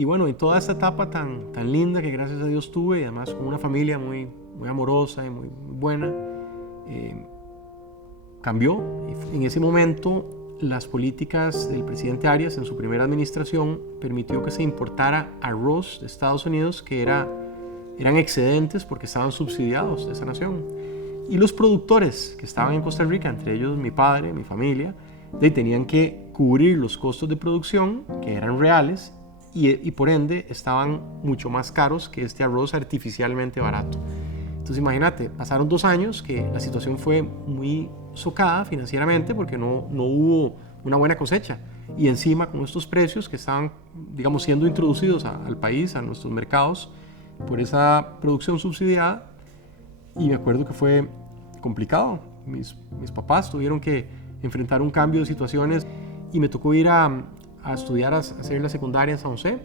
Y bueno, y toda esta etapa tan linda que gracias a Dios tuve, y además con una familia muy amorosa y muy buena, cambió. Y en ese momento, las políticas del presidente Arias en su primera administración permitió que se importara arroz de Estados Unidos que eran excedentes porque estaban subsidiados de esa nación. Y los productores que estaban en Costa Rica, entre ellos mi padre, mi familia, tenían que cubrir los costos de producción que eran reales y por ende estaban mucho más caros que este arroz artificialmente barato. Entonces imagínate, pasaron 2 años que la situación fue muy socada financieramente porque no hubo una buena cosecha, y encima con estos precios que estaban, digamos, siendo introducidos al país, a nuestros mercados, por esa producción subsidiada. Y me acuerdo que fue complicado. Mis papás tuvieron que enfrentar un cambio de situaciones y me tocó ir a estudiar, a hacer la secundaria en San José.